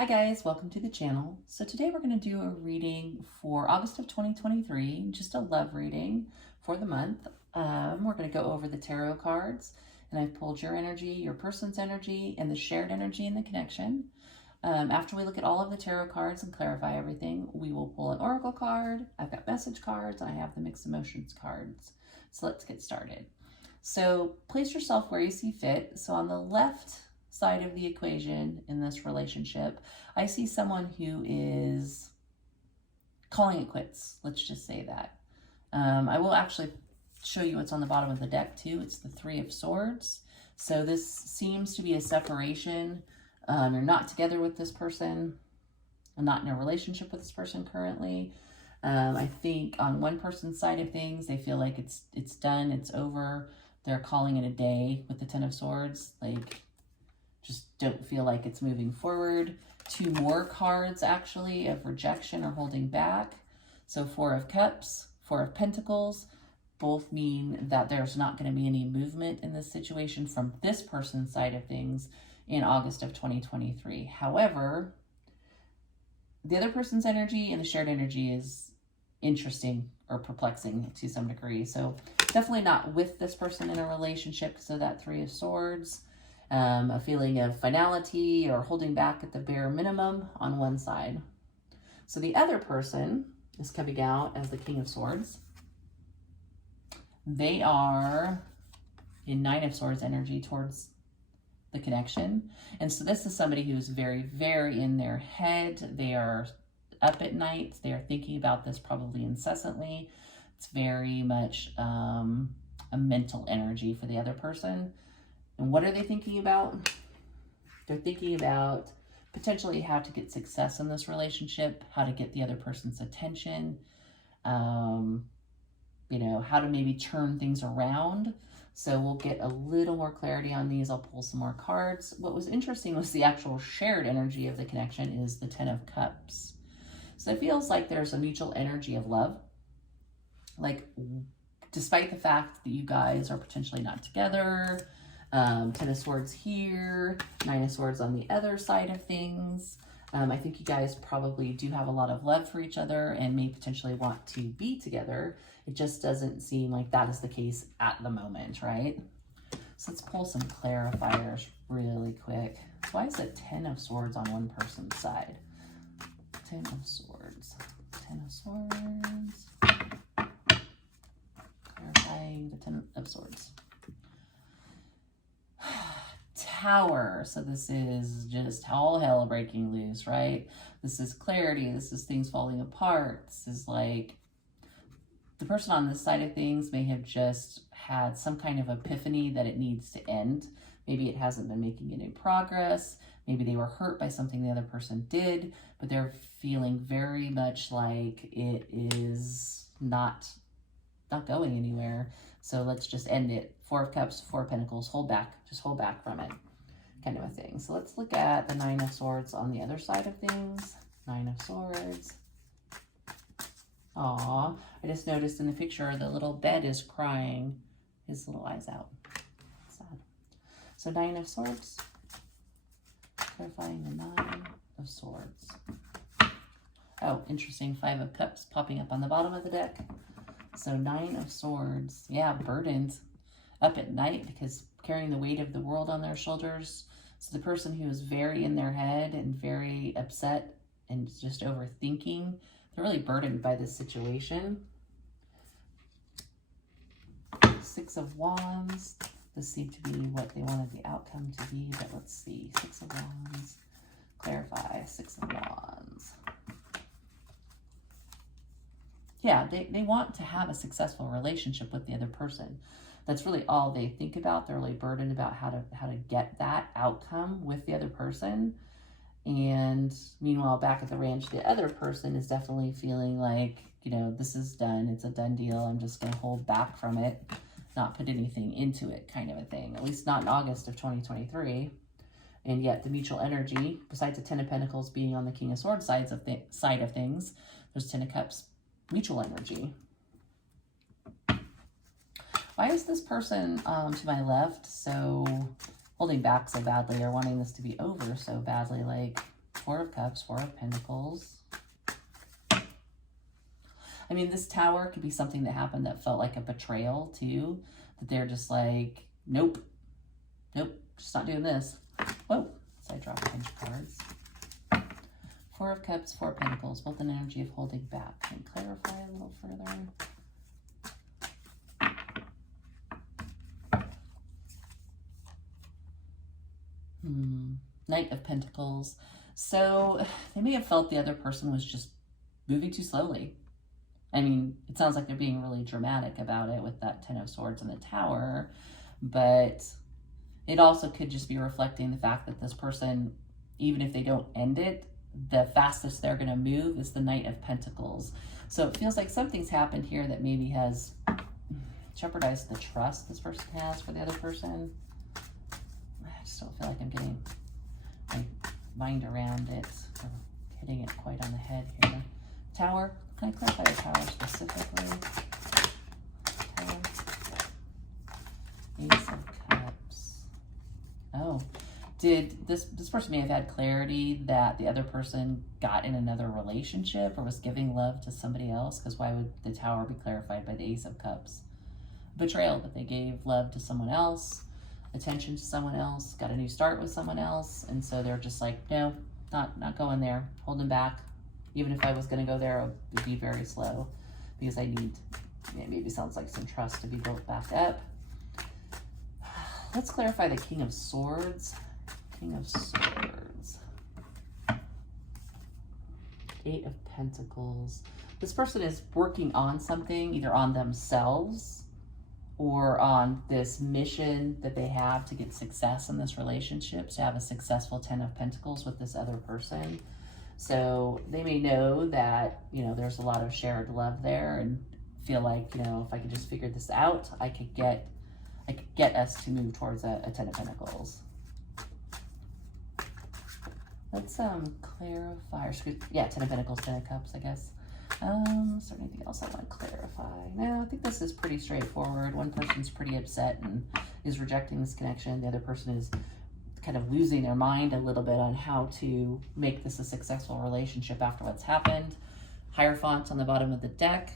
Hi guys, welcome to the channel. So today we're going to do a reading for August of 2023, just a love reading for the month. We're going to go over the tarot cards, and I've pulled your energy, your person's energy, and the shared energy in the connection. After we look at all of the tarot cards and clarify everything, we will pull an oracle card. I've got message cards, and I have the mixed emotions cards. So let's get started. So place yourself where you see fit. So on the left side of the equation in this relationship, I see someone who is calling it quits. Let's just say that. I will actually show you what's on the bottom of the deck too. It's the Three of Swords. So this seems to be a separation. You're not together with this person, not in a relationship with this person currently. I think on one person's side of things, they feel like it's done, it's over. They're calling it a day with the Ten of Swords. Like, just don't feel like it's moving forward. Two more cards actually of rejection or holding back. So Four of Cups, Four of Pentacles, both mean that there's not going to be any movement in this situation from this person's side of things in August of 2023. However, the other person's energy and the shared energy is interesting or perplexing to some degree. So definitely not with this person in a relationship. So that Three of Swords, a feeling of finality or holding back at the bare minimum on one side. So the other person is coming out as the King of Swords. They are in Nine of Swords energy towards the connection. And so this is somebody who's very, very in their head. They are up at night. They are thinking about this probably incessantly. It's very much a mental energy for the other person. And what are they thinking about? They're thinking about potentially how to get success in this relationship, how to get the other person's attention, you know, how to maybe turn things around. So we'll get a little more clarity on these. I'll pull some more cards. What was interesting was the actual shared energy of the connection is the Ten of Cups. So it feels like there's a mutual energy of love. Like, despite the fact that you guys are potentially not together, Ten of Swords here, Nine of Swords on the other side of things. I think you guys probably do have a lot of love for each other and may potentially want to be together. It just doesn't seem like that is the case at the moment, right? So let's pull some clarifiers really quick. So why is it Ten of Swords on one person's side? Ten of Swords. Ten of Swords. Clarifying the Ten of Swords. Tower. So this is just all hell breaking loose, right? This is clarity. This is things falling apart. This is like the person on this side of things may have just had some kind of epiphany that it needs to end. Maybe it hasn't been making any progress. Maybe they were hurt by something the other person did, but they're feeling very much like it is not going anywhere. So let's just end it. Four of Cups, Four of Pentacles, hold back. Just hold back from it, kind of a thing. So let's look at the Nine of Swords on the other side of things. Nine of Swords. Aw, I just noticed in the picture the little bed is crying. His little eyes out. Sad. So Nine of Swords. Clarifying the Nine of Swords. Oh, interesting. Five of Cups popping up on the bottom of the deck. So Nine of Swords. Yeah, burdened. Up at night because carrying the weight of the world on their shoulders. So the person who is very in their head and very upset and just overthinking, they're really burdened by this situation. Six of Wands. This seemed to be what they wanted the outcome to be, but let's see. Six of Wands. Clarify. Six of Wands. Yeah, they want to have a successful relationship with the other person. That's really all they think about. They're really burdened about how to get that outcome with the other person. And meanwhile, back at the ranch, the other person is definitely feeling like, you know, this is done. It's a done deal. I'm just going to hold back from it, not put anything into it, kind of a thing. At least not in August of 2023. And yet the mutual energy, besides the Ten of Pentacles being on the King of Swords side of things, there's Ten of Cups mutual energy. Why is this person to my left so holding back so badly or wanting this to be over so badly? Like, Four of Cups, Four of Pentacles. I mean, this Tower could be something that happened that felt like a betrayal too. That they're just like, nope, nope, just not doing this. Whoa, so I dropped a bunch of cards. Four of Cups, Four of Pentacles, both an energy of holding back. Can you clarify a little further? Knight of Pentacles. So they may have felt the other person was just moving too slowly. I mean, it sounds like they're being really dramatic about it with that Ten of Swords and the Tower, but it also could just be reflecting the fact that this person, even if they don't end it, the fastest they're going to move is the Knight of Pentacles. So it feels like something's happened here that maybe has jeopardized the trust this person has for the other person. I just don't feel like I'm getting my mind around it, or hitting it quite on the head here. Tower. Can I clarify the Tower specifically? Tower. Ace of Cups. Oh, did this person may have had clarity that the other person got in another relationship or was giving love to somebody else? Because why would the Tower be clarified by the Ace of Cups? Betrayal, that they gave love to someone else, attention to someone else, got a new start with someone else, and so they're just like, no, not going there, holding back. Even if I was going to go there, it would be very slow because I need, maybe sounds like some trust to be built back up. Let's clarify the King of Swords. King of Swords. Eight of Pentacles. This person is working on something, either on themselves or on this mission that they have to get success in this relationship, to have a successful Ten of Pentacles with this other person. So they may know that, there's a lot of shared love there and feel like, if I could just figure this out, I could get us to move towards a Ten of Pentacles. Let's clarify. Yeah, Ten of Pentacles, Ten of Cups, I guess. Is there anything else I want to clarify? No, I think this is pretty straightforward. One person's pretty upset and is rejecting this connection. The other person is kind of losing their mind a little bit on how to make this a successful relationship after what's happened. Hierophant on the bottom of the deck.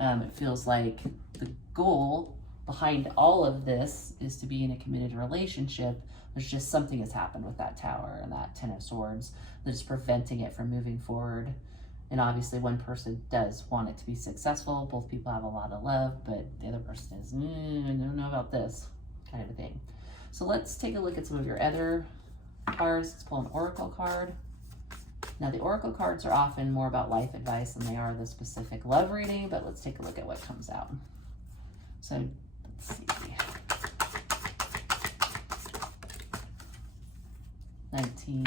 It feels like the goal behind all of this is to be in a committed relationship. There's just something has happened with that Tower and that Ten of Swords that is preventing it from moving forward. And obviously one person does want it to be successful. Both people have a lot of love, but the other person is, I don't know about this kind of a thing. So let's take a look at some of your other cards. Let's pull an Oracle card. Now the Oracle cards are often more about life advice than they are the specific love reading, but let's take a look at what comes out. So let's see. 19.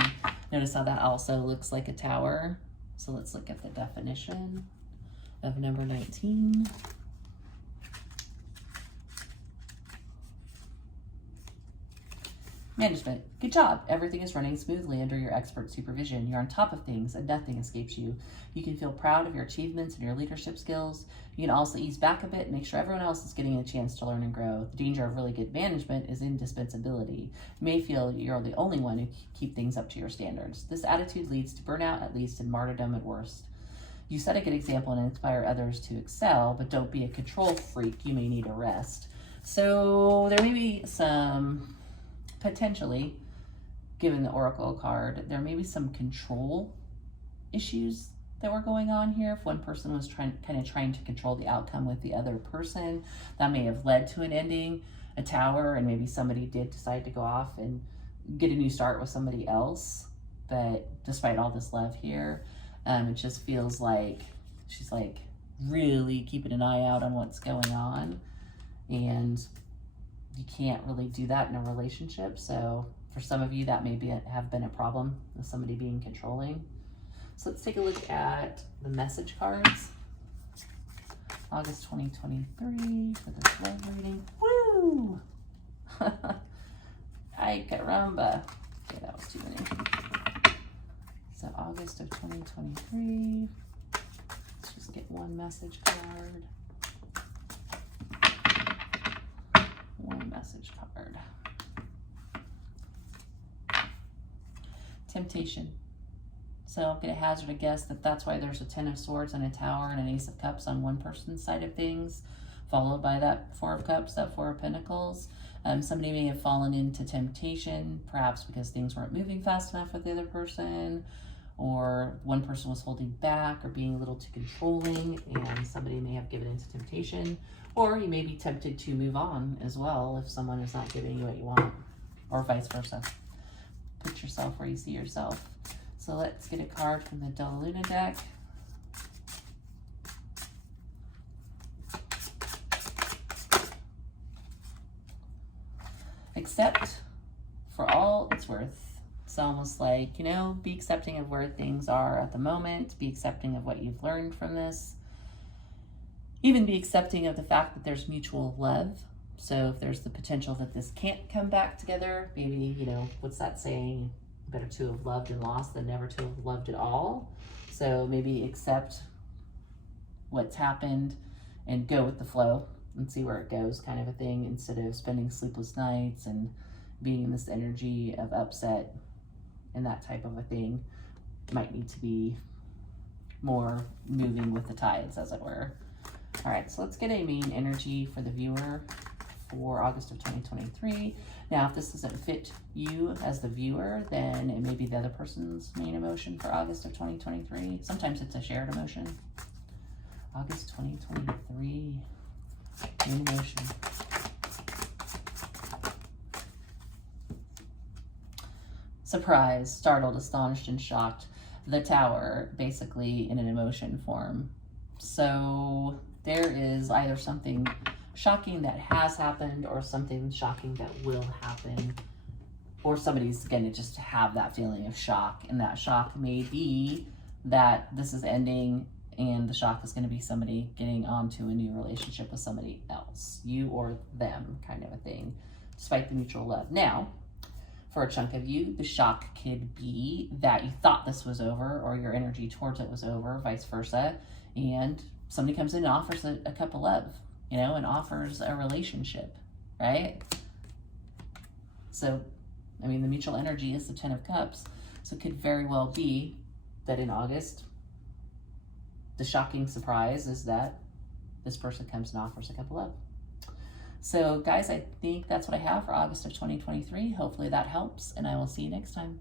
Notice how that also looks like a tower. So let's look at the definition of number 19. Management. Good job. Everything is running smoothly under your expert supervision. You're on top of things and nothing escapes you. You can feel proud of your achievements and your leadership skills. You can also ease back a bit and make sure everyone else is getting a chance to learn and grow. The danger of really good management is indispensability. You may feel you're the only one who can keep things up to your standards. This attitude leads to burnout at least and martyrdom at worst. You set a good example and inspire others to excel, but don't be a control freak. You may need a rest. So there may be some, potentially, given the Oracle card, there may be some control issues that were going on here. If one person was trying to control the outcome with the other person, that may have led to an ending, a Tower, and maybe somebody did decide to go off and get a new start with somebody else. But despite all this love here, it just feels like she's like really keeping an eye out on what's going on, and you can't really do that in a relationship. So for some of you, that may have been a problem with somebody being controlling. So let's take a look at the message cards. August 2023 for this love reading. Woo! Ay caramba. Okay, that was too many. So August of 2023. Let's just get one message card. One message card. Temptation. So I'm going to hazard a guess that that's why there's a Ten of Swords and a Tower and an Ace of Cups on one person's side of things, followed by that Four of Cups, that Four of Pentacles. Somebody may have fallen into temptation, perhaps because things weren't moving fast enough with the other person, or one person was holding back or being a little too controlling, and somebody may have given into temptation. Or you may be tempted to move on as well if someone is not giving you what you want, or vice versa. Put yourself where you see yourself. So let's get a card from the Della Luna deck. Accept for all it's worth. It's almost like, you know, be accepting of where things are at the moment. Be accepting of what you've learned from this. Even be accepting of the fact that there's mutual love. So if there's the potential that this can't come back together, maybe, you know, what's that saying? Better to have loved and lost than never to have loved at all. So maybe accept what's happened and go with the flow and see where it goes, kind of a thing, instead of spending sleepless nights and being in this energy of upset and that type of a thing. Might need to be more moving with the tides, as it were. All right, so let's get a main energy for the viewer for August of 2023. Now, if this doesn't fit you as the viewer, then it may be the other person's main emotion for August of 2023. Sometimes it's a shared emotion. August 2023, main emotion. Surprised, startled, astonished, and shocked. The Tower, basically in an emotion form. So there is either something shocking that has happened or something shocking that will happen, or somebody's going to just have that feeling of shock, and that shock may be that this is ending, and the shock is going to be somebody getting onto a new relationship with somebody else, you or them, kind of a thing, despite the mutual love. Now, for a chunk of you, the shock could be that you thought this was over, or your energy towards it was over, vice versa, and somebody comes in and offers a cup of love, you know, and offers a relationship, right? So, I mean, the mutual energy is the Ten of Cups, so it could very well be that in August, the shocking surprise is that this person comes and offers a cup of love. So, guys, I think that's what I have for August of 2023. Hopefully that helps, and I will see you next time.